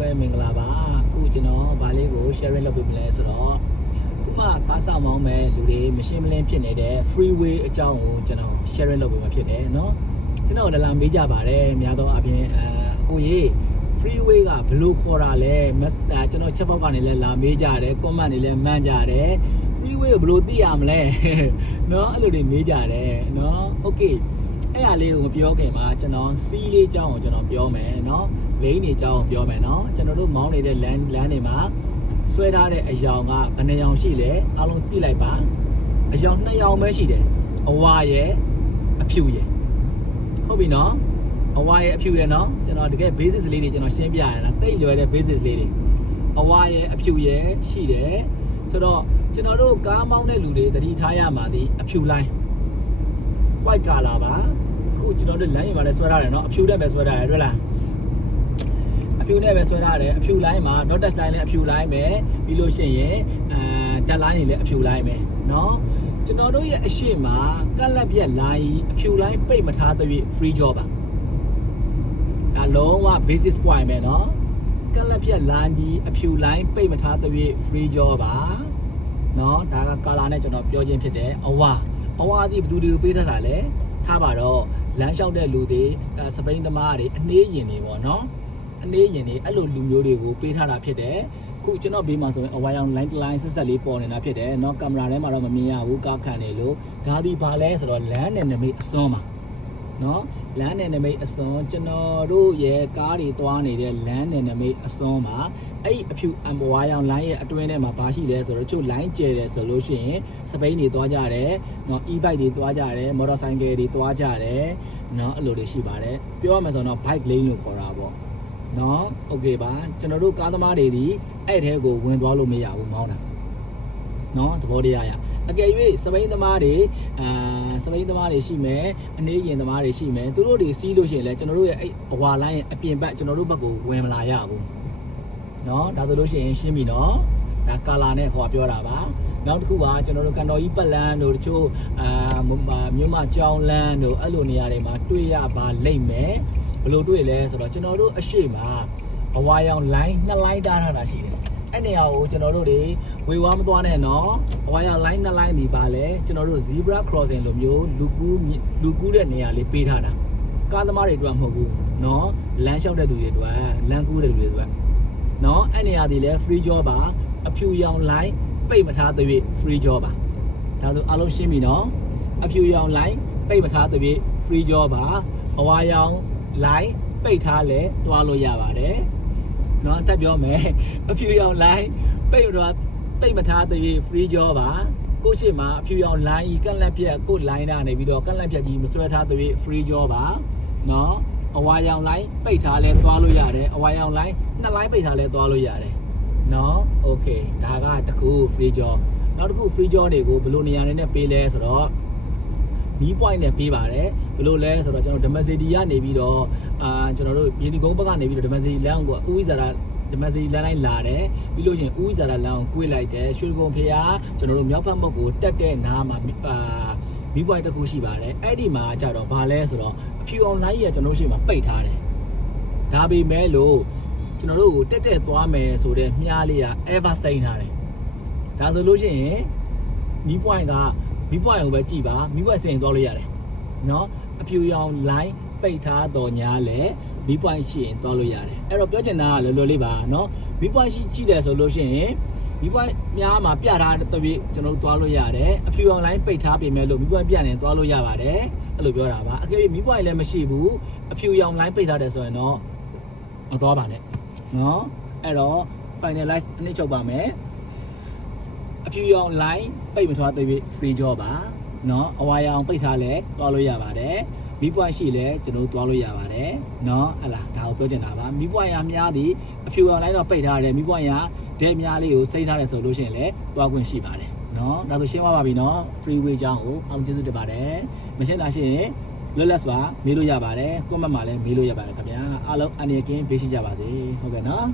ပဲမင်္ဂလာပါအခုကျွန်တော်ဗာလေးကို sharing လုပ်ပေးမလဲဆိုတော့ခုမှကားဆောင်မောင်းမဲ့လူတွေမရှင်းမလင်းဖြစ်နေတဲ့ freeway အကြောင်းကိုကျွန်တော် sharing လုပ်ပေးမှာဖြစ်တယ်เนาะကျွန်တော်လည်းလာမေးကြပါတယ်များသောအားဖြင့်အအခုရေး freeway ကဘယ်လိုခေါ်တာလဲ master ကျွန်တော်ချက်ပေါက်ကနေလည်းလာမေးကြတယ် comment တွေလည်းမှန်းကြတယ် freeway ကိုဘယ်လိုသိရမလဲ เนาะအဲ့လိုတွေမေးကြတယ်เนาะ okay အဲ့အားလေးကိုမပြောခင်မှာကျွန်တော်စီးလေးအကြောင်းကိုကျွန်တော်ပြောမယ်เนาะ လိန်းနေကြအောင်ပြောမယ်နော်ကျွန်တော်တို့မောင်းနေတဲ့လမ်းလမ်းတွေမှာဆွဲထားတဲ့အယောင်ကဘယ်နှယောင်ရှိလဲအားလုံးပြလိုက်ပါအယောင်နှစ်ယောင်ပဲရှိတယ်အဝါရယ်အဖြူရယ်ဟုတ်ပြီနော်အဝါရယ်အဖြူရယ်နော်ကျွန်တော်တကယ် basis လေးတွေကျွန်တော်ရှင်းပြရတာတိတ်လွယ်တဲ့ basis လေးတွေအဝါရယ်အဖြူရယ်ရှိတယ်ဆိုတော့ကျွန်တော်တို့ကားမောင်းတဲ့လူတွေသတိထားရမှာသည်အဖြူလိုင်း white color ပါအခုကျွန်တော်တို့လမ်းရင်ပါလဲဆွဲထားတယ်နော်အဖြူတက်ပဲဆွဲထားတယ်တွေ့လား ဖြူနဲ့ပဲဆွဲထားတယ်အဖြူ line မှာ dot dash line လည်းအဖြူ line ပဲပြီးလို့ရှိရင်အဲ dot line တွေလည်းအဖြူ line ပဲเนาะကျွန်တော်တို့ရဲ့အရှိမကက်လက်ပြက် line အဖြူ line ပိတ်မထားသဖြင့် free job ပါဒါလုံးဝ basis point ပဲเนาะကက်လက်ပြက် line ကြီးအဖြူ line ပိတ်မထားသဖြင့် free job ပါเนาะဒါက color နဲ့ကျွန်တော်ပြောခြင်းဖြစ်တယ်အဝါ အဝါဒီဘယ်သူတွေကိုပေးထားတာလဲထားပါတော့လမ်းလျှောက်တဲ့လူတွေအဲစပိန်သမားတွေအနှေးရင်တွေပေါ့နော် အနှေးရင်တွေအဲ့လိုလူမျိုးတွေကိုပေးထားတာဖြစ်တယ်ခုကျွန်တော်ဘေးမှာဆိုရင်အဝါရောင် line line ဆက်ဆက်လေးပေါ်နေတာဖြစ်တယ်เนาะကင်မရာထဲမှာတော့မမြင်ရဘူးကားခံနေလို့ဒါဒီဘာလဲဆိုတော့လမ်းနယ်နမိတ်အစွန်းပါနော်လမ်းနယ်နမိတ်အစွန်းကျွန်တော်တို့ရဲ့ကားတွေသွားနေတဲ့လမ်းနယ်နမိတ်အစွန်းမှာအဲ့ဒီအဖြူအမဝါရောင် line ရဲ့အတွင်းထဲမှာဘာရှိလဲဆိုတော့တချို့ line ကျဲတယ်ဆိုလို့ရှိရင်စပိန်တွေသွားကြတယ်နော် e-bike တွေသွားကြတယ် motorcycle တွေသွားကြတယ်နော်အဲ့လိုတွေရှိပါတယ်ပြောရမယ်ဆိုတော့ bike lane လို့ခေါ်တာပေါ့ နော်โอเคပါကျွန်တော်တို့ကားသမားတွေဒီအဲ့ထဲကိုဝင်သွားလို့မရဘူးမောင်းတာနော်သဘောတရားရအကယ်၍စပိန်သမားတွေအာစပိန်သမားတွေရှိမယ်အနေရင်သမားတွေရှိမယ်သူတို့တွေစီးလို့ရှိရင်လည်းကျွန်တော်တို့ရဲ့အဲ့အဝါလိုင်းရဲ့အပြင်ဘက်ကျွန်တော်တို့ဘက်ကိုဝင်မလာရဘူးเนาะဒါဆိုလို့ရှိရင်ရှင်းပြီเนาะဒါကာလာနဲ့ဟောပြောတာပါနောက်တစ်ခုပါကျွန်တော်တို့ကန်တော်ကြီးပတ်လန်းတို့တချို့အာမြို့မကြောင်းလန်းတို့အဲ့လိုနေရာတွေမှာတွေ့ရပါလိမ့်မယ် ဘယ်လိုတွေ့လဲဆိုတော့ကျွန်တော်တို့အရှိမအဝါရောင် line နှစ် line တားထားတာရှိတယ်အဲ့နေရာကိုကျွန်တော်တို့တွေဝေဝါမသွားနဲ့နော်အဝါရောင် line နှစ် line ဒီပါလဲကျွန်တော်တို့ zebra crossing လိုမျိုးလူကူးလူကူးတဲ့နေရာလေးပေးထားတာကားသမားတွေအတွက်မဟုတ်ဘူးနော်လမ်းလျှောက်တဲ့လူတွေအတွက်လမ်းကူးတဲ့လူတွေအတွက်နော်အဲ့နေရာဒီလဲ free job ပါအဖြူရောင် line ပိတ်မထားသဖြင့် free job ပါဒါဆိုအားလုံးရှင်းပြီနော်အဖြူရောင် line ပိတ်မထားသဖြင့် free job ပါအဝါရောင် line ပိတ်ထားလဲတွားလို့ရပါတယ်နော်တက်ပြောမယ်အဖြူရောင် line ပိတ်တော့ပိတ်မထားသဖြင့် free job ပါကိုရှိမှာအဖြူရောင် line ကြီးကန့်လက်ပြက်ကို line တာနေပြီးတော့ကန့်လက်ပြက်ကြီးမဆွဲထားသဖြင့် free job ပါနော်အဝါရောင် line ပိတ်ထားလဲတွားလို့ရတယ်အဝါရောင် line နှစ် line ပိတ်ထားလဲတွားလို့ရတယ် နော်โอเคဒါကတခု free job နောက်တစ်ခု free job တွေကိုဘယ်လိုနေရာတွေနဲ့ပေးလဲဆိုတော့ မီး point နဲ့ပေးပါတယ်ဘယ်လိုလဲဆိုတော့ကျွန်တော်ဓမ္မစီတီကနေပြီးတော့အာကျွန်တော်တို့ပြည်ဒီကုန်းဘက်ကနေပြီးတော့ဓမ္မစီလမ်းကိုဥိဇာရဓမ္မစီလမ်းလိုက်လာတယ်ပြီးလို့ရှိရင်ဥိဇာရလမ်းကိုကွေးလိုက်တယ်ရွှေကုန်းဖေဟာကျွန်တော်တို့မြောက်ဘက်ဘက်ကိုတက်တဲ့နားမှာအာမီး point တစ်ခုရှိပါတယ်အဲ့ဒီမှာကြတော့ဘာလဲဆိုတော့အဖြူအောင်လိုင်းကြီးကကျွန်တော်တို့ရှိမှပိတ်ထားတယ်ဒါပေမဲ့လို့ကျွန်တော်တို့ကိုတက်တက်သွားမယ်ဆိုတဲ့မြားလေးက ever စိမ့်ထားတယ်ဒါဆိုလို့ရှိရင်မီး point က မီးပွားရုံပဲကြည်ပါမီးပွားစင်သွားလို့ရတယ်နော်အပြူရောင် line ပိတ်ထားတော်ညာလဲမီးပွားရှိရင်သွားလို့ရတယ်အဲ့တော့ပြောချင်တာကလောလောလေးပါနော်မီးပွားရှိကြည့်တယ်ဆိုလို့ရှိရင်မီးပွားများမှာပြထားတဲ့ပြည့်ကျွန်တော်တို့သွားလို့ရတယ်အဖြူ online ပိတ်ထားပေမဲ့လို့မီးပွားပြနေသွားလို့ရပါတယ်အဲ့လိုပြောတာပါအကယ်၍မီးပွားလည်းမရှိဘူးအဖြူ online ပိတ်ထားတယ်ဆိုရင်တော့မသွားပါနဲ့နော်အဲ့တော့ finalize အနည်းချုပ်ပါမယ် အဖြူရောင် line ပိတ်မထားသေးပြီ free job ပါနော်အဝါရောင်ပိတ်ထားလဲတွားလို့ရပါတယ်မီးပွိုင်းရှိလဲကျွန်တော်တို့တွားလို့ရပါတယ်နော်ဟလာဒါကိုပြောချင်တာပါမီးပွိုင်းရများသည်အဖြူရောင် line တော့ပိတ်ထားတယ်မီးပွိုင်းရဒဲများလေးကိုစိမ့်ထားတယ်ဆိုလို့ရှိရင်လဲတွားခွင့်ရှိပါတယ်နော်ဒါဆိုရှင်းသွားပါပြီနော် freeway အကြောင်းကိုအောင်ကျေးဇူးတင်ပါတယ်မရှင်းတာရှိရင်လွတ်လပ်စွာမေးလို့ရပါတယ် comment မှာလည်းမေးလို့ရပါတယ်ခင်ဗျာအားလုံးအနေကင်းပေးရှိကြပါစေဟုတ်ကဲ့နော်